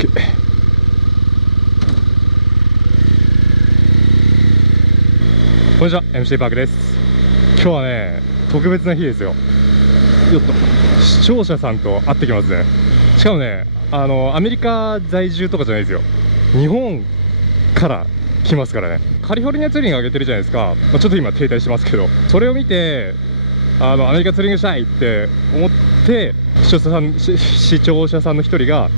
OK。こんにちは、MC パークです。今日はね、特別な日ですよ。よっと、視聴者さんと会ってきますね。しかもね、アメリカ在住とかじゃないですよ。日本から来ますからね。カリフォルニアツーリング上げてるじゃないですか。ちょっと今停滞してますけど、それを見て、アメリカツーリングしたいって思って、視聴者さんの一人が、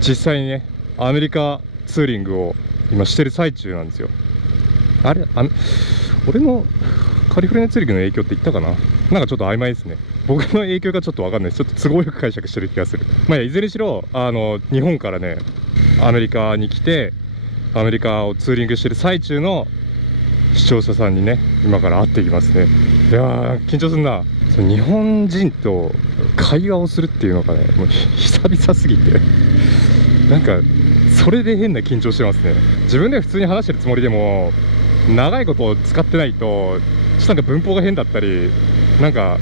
実際にね、アメリカツーリングを今してる最中なんですよ。俺のカリフォルニアツーリングの影響って言ったかな。なんかちょっと曖昧ですね。僕の影響がちょっと分かんないです。ちょっと都合よく解釈してる気がする。いずれにしろ日本からねアメリカに来てアメリカをツーリングしてる最中の視聴者さんにね今から会っていきますね。いやー緊張するな。日本人と会話をするっていうのがねもう久々すぎてなんかそれで変な緊張してますね。自分で普通に話してるつもりでも長いことを使ってないとちょっとなんか文法が変だったりなんか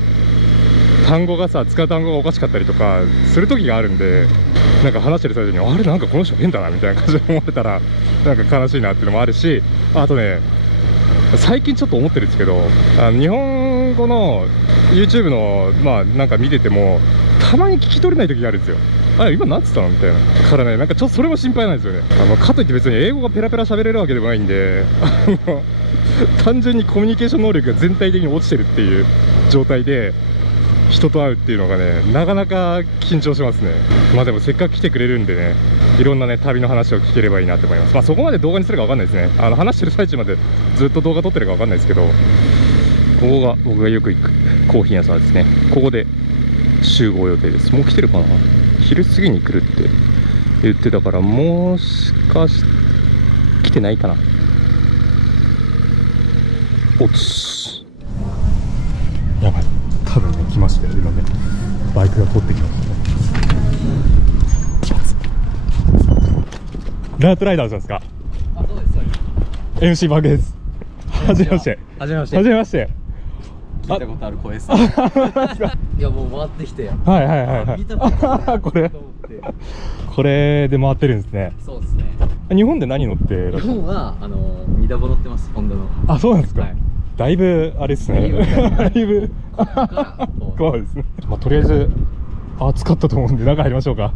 単語が使う単語がおかしかったりとかする時があるんで、なんか話してる最中にあれなんかこの人変だなみたいな感じで思われたらなんか悲しいなっていうのもあるし、あとね最近ちょっと思ってるんですけど、日本語の YouTube のなんか見ててもたまに聞き取れない時があるんですよ。あれ今何つったのみたいなからね、なんかちょっとそれも心配なんですよね。かといって別に英語がペラペラ喋れるわけでもないんで単純にコミュニケーション能力が全体的に落ちてるっていう状態で人と会うっていうのがねなかなか緊張しますね。でもせっかく来てくれるんでね、いろんなね旅の話を聞ければいいなと思います。そこまで動画にするかわかんないですね。話してる最中までずっと動画撮ってるかわかんないですけど、ここが僕がよく行くコーヒー屋さんですね。ここで集合予定です。もう来てるかな。昼過ぎに来るって言ってたから、もしかし来てないかな。おつやばい、多分ね来ましたよ。今ねバイクが通ってきましたね。ラートライダーさんですか。あ、そうです、そうです。MC バークです。はじめまして。はじめまして。はじめまして。聞いたことある声です。いや、もう回ってきて。はいはいはいはい。見たことあるこれと思ってこれで回ってるんですね。そうですね。日本で何乗ってらっしゃる。日本は2ダボ乗ってます。ホンダの。あ、そうなんですか。はいだいぶあれですね。だいぶそうですね。とりあえず暑かったと思うんで中入りましょうか。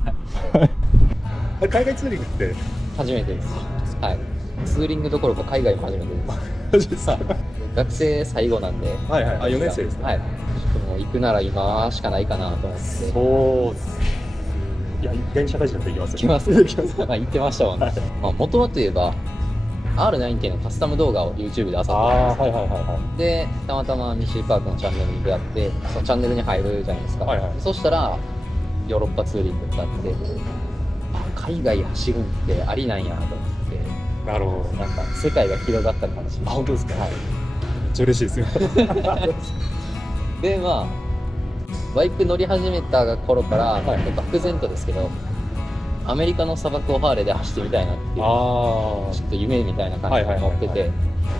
海外ツーリングって初めてです。はい。ツーリングどころか海外も初めてです。学生最後なんで。はいはい。あ、4年生ですね。はい。行くなら今しかないかなと思って。そうです。いや、意外に社会人だと行きますよ。行きます。言ってましたもんね。もともと言えば R9 のカスタム動画を YouTube で漁ってたんですよ。はいはいはいはで、たまたまミシーパークのチャンネルに出会って、そのチャンネルに入るじゃないですか。はいはいそしたら、ヨーロッパツーリングがあって、海外走るってありなんやと思って、い。なるほど。なんか世界が広がった感じ。あ、本当ですか。はい。めっちゃ嬉しいですよ。で、バイク乗り始めた頃から、漠然とですけど、アメリカの砂漠をハーレーで走ってみたいなっていう、ちょっと夢みたいな感じで乗ってて、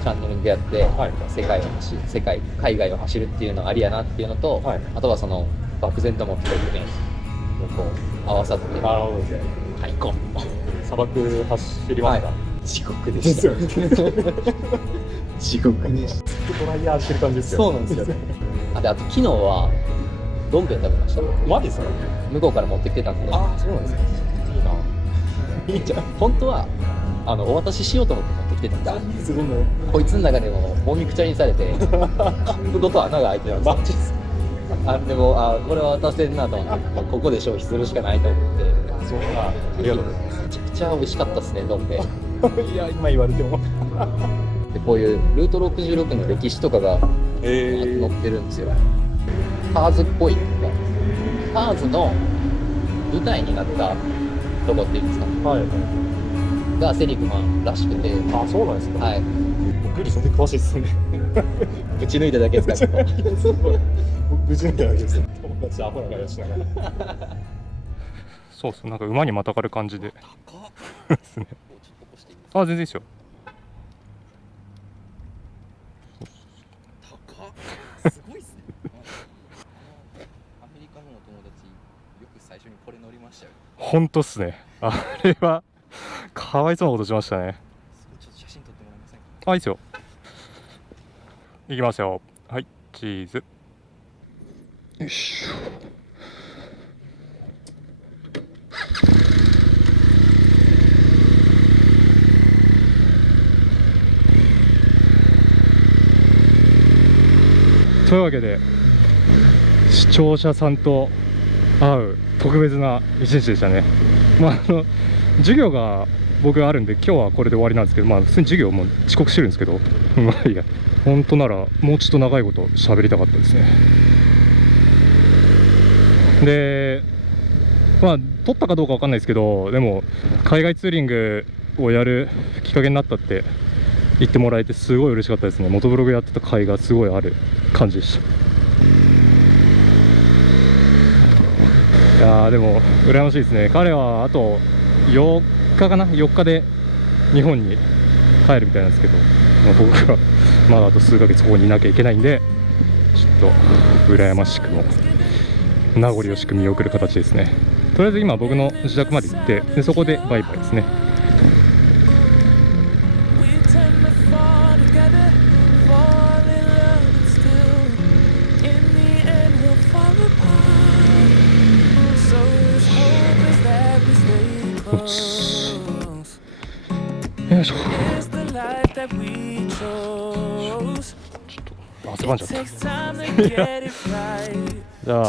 チャンネルでやって、海外を走るっていうのがありやなっていうのと、あとはその漠然と持ってた意見をこう合わさって、なるほどですね。はい、ゴン砂漠走りました。地獄でですよね。地獄でずっとドライヤーしてる感じですよ。そうなんですよ。で、あと昨日はどん兵衛食べました。マジですか。向こうから持ってきてたんで。ああ、そうなんですね。いいな。いいじゃん。本当はお渡ししようと思って持ってきてたんです。すごいね。こいつの中でももみくちゃにされて幹部ごと穴が開いてたんですよ。マジですか。でもこれは渡せんなと思ってここで消費するしかないと思って。そうか。ありがとうございます。めちゃくちゃ美味しかったですね、どん兵衛。いや、今言われても。でこういうルート66の歴史とかが載ってるんですよ。ハーズっぽい、ハーズの舞台になったとこっていうんですか、はい。がセリグマンらしくて。あ、そうなんですか。はい。僕よりそれ詳しいですね。打ち抜いただけですから。僕無事みたいなだけですね。友達アホな会話しながら。そうっす。なんか馬にまたがる感じで。ですね。あ、全然いいですよ。高っ。すごいっすね。アメリカのお友達よく最初にこれ乗りましたよ。ほんとっすね。あれはかわいそうなことしましたね。ちょっと写真撮ってもらえませんか。あ、いいっすよ。いきますよ。はい、チーズ。よいしょ。というわけで視聴者さんと会う特別な一日でしたね。授業が僕あるんで今日はこれで終わりなんですけど、普通に授業も遅刻してるんですけどまあいいや。本当ならもうちょっと長いこと喋りたかったですね。で撮ったかどうかわかんないですけど、でも海外ツーリングをやるきっかけになったって言ってもらえてすごい嬉しかったですね。元ブログやってた甲斐がすごいある感じでした。いやーでも羨ましいですね。彼はあと4日かな、4日で日本に帰るみたいなんですけど、僕はまだあと数ヶ月ここにいなきゃいけないんで、ちょっと羨ましくも名残惜しく見送る形ですね。とりあえず今僕の自宅まで行って、でそこでバイバイですね。よいしょ。ちょっと汗ばんじゃった。じゃあ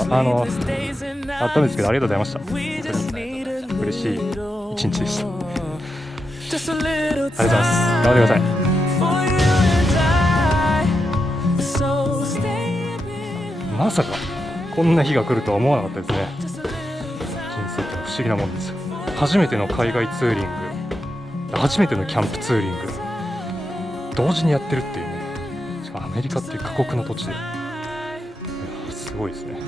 あったんですけど、ありがとうございました。嬉しい一日でした。ありがとうございます。頑張ってください。まさかこんな日が来るとは思わなかったですね。人生って不思議なもんですよ。初めての海外ツーリング、初めてのキャンプツーリング同時にやってるっていうね。しかもアメリカっていう過酷な土地で、いやすごいですね。